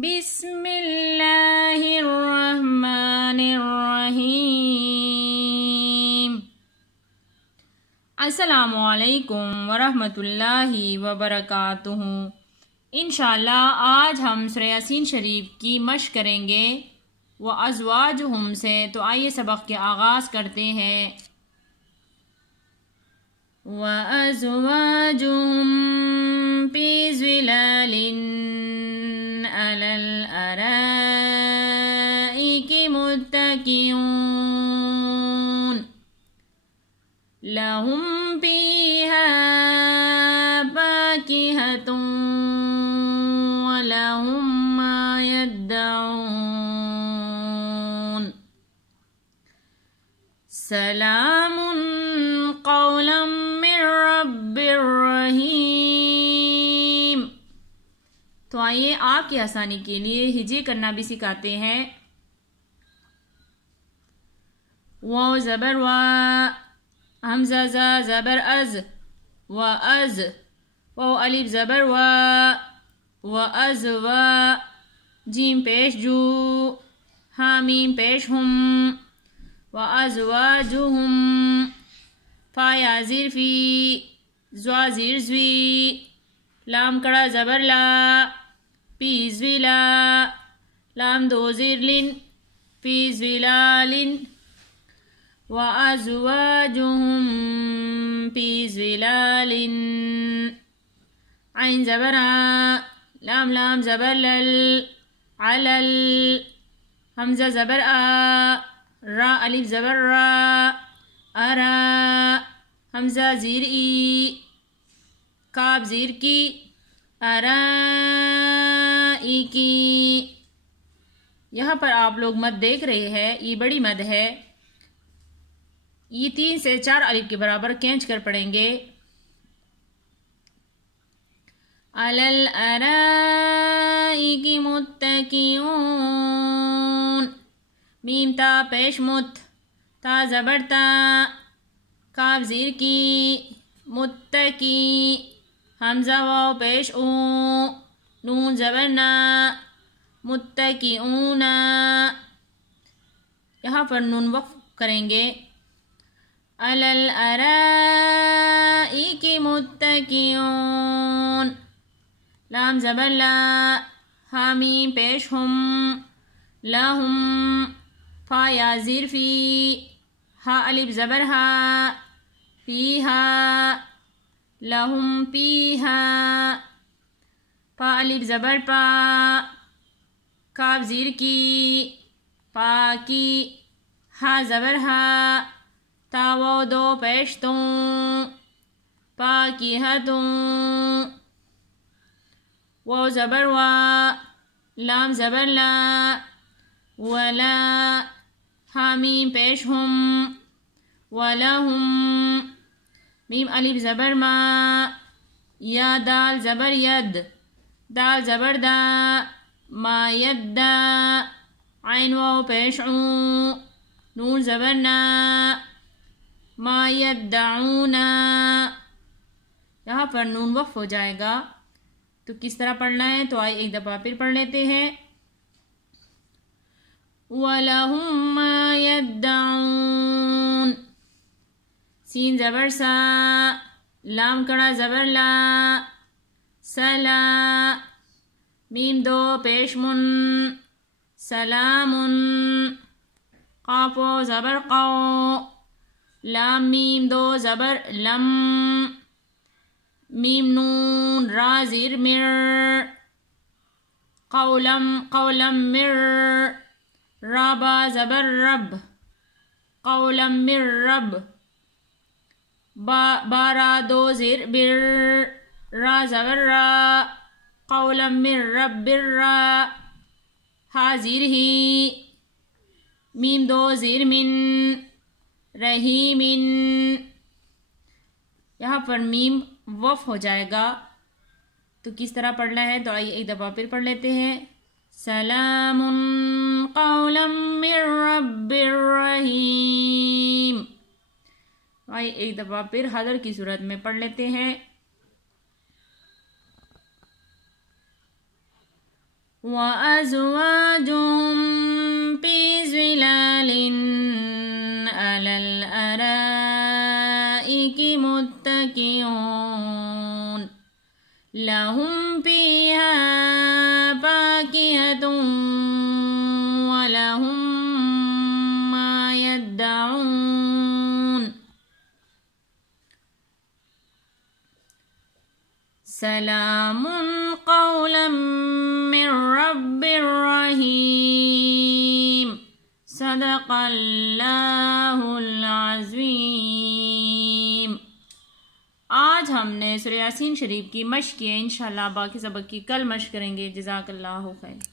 بسم اللہ الرحمن الرحیم۔ السلام علیکم ورحمۃ اللہ وبرکاتہ۔ انشاءاللہ آج ہم سورہ یاسین شریف کی مشق کریں گے وَأَزْوَاجُهُمْ سے، تو آئیے سبق کے آغاز کرتے ہیں۔ وَأَزْوَاجُهُمْ فِي ظِلَالٍ عَلَى الْأَرَائِكِ مُتَّكِئُونَ لَهُمْ فِيهَا فَاكِهَةٌ وَلَهُمْ مَا يَدَّعُونَ سَلَامٌ قَوْلًا مِّن رَّبٍّ رَّحِيمٍ۔ تو آئیے آپ کی آسانی کے لیے ہجے کرنا بھی سکھاتے ہیں۔ واو زبر وا، حمزہ زا زبر از، وَأَز، واو الف زبر وا، وَأَزْوا، جیم پیش جو، حامیم پیش ہم، وَأَزْوَاجُهُمْ، فا یا زیر فی، زوا زیر زوی، لام کڑا زبر لا، پی زوی لا، لام دو زیر لن، فی زوی لا لن، وَأَزْوَاجُهُمْ فِي ظِلَالٍ، عین زبر آ، لام لام زبر لل، علل، حمزہ زبر آ، را الف زبر را، ارا، حمزہ زیر ای، کاف زیر کی، ارائکی۔ یہاں پر آپ لوگ مد دیکھ رہے ہیں، یہ بڑی مد ہے، یہ 3 سے 4 الف کے برابر کھینچ کر پڑھیں گے۔ عَلَى الْأَرَائِكِ مُتَّكِئُونَ، میم تا پیش مت، تا زبر تا، کاف زیر کی، متکی، حمزہ واو پیش او، نون زبر نا، متکئون، یہاں پر نون وقف کریں گے۔ عَلَى الْأَرَائِكِ مُتَّكِئُونَ، لام زبر لا، حامیم پیش ہم، لہم، فا یا زیر فی، ہا الف زبر ہا، فیہا، لہم فیہا، پا الف زبر پا، کاف زیر کی، پا کی، ہا زبر ہا، تا واو دو پیش توں، پا کی ہتوں، واو زبر وا، لام زبر لا، ولا، حامیم پیش ہم، ولہم، میم الف زبر ما، یا دال زبر ید، دال زبر دا، ما یدّا، عین واو پیش عوں، نون زبر نا، ما یدّعونا۔ یہاں پر نون وقف ہو جائے گا، تو کس طرح پڑھنا ہے؟ تو آئیے ایک دفعہ پھر پڑھ لیتے ہیں۔ وَلَهُمْ مَا يَدَّعُونَ، سین زبر سا، لام کڑا زبر لا، سلا، میم دو پیش من، سلام، قاف و زبر قو، لام میم دو زبر لم، میم نون را زیر مر، قولم قولم مر، رابا زبر رب، قولم مر رب، بارا دو زیر بر، را زبر را، قولم مر رب را، ہا زیر ہی، میم دو زیر من، رحیمن۔ یہاں پر میم وقف ہو جائے گا، تو کس طرح پڑھنا ہے؟ تو آئیے ایک دفعہ پھر پڑھ لیتے ہیں۔ سلام قولا من رب الرحیم۔ آئیے ایک دفعہ پھر حضر کی صورت میں پڑھ لیتے ہیں۔ وأزواجهم في ظلال على الأرائك متكئون لهم فيها فاكهة ولهم ما يدعون سلام قولا من رب رحیم صدق اللہ العظیم۔ آج ہم نے سورہ یاسین شریف کی مشق کی ہے، انشاءاللہ باقی سبق کی کل مشق کریں گے۔ جزاک اللہ خیر۔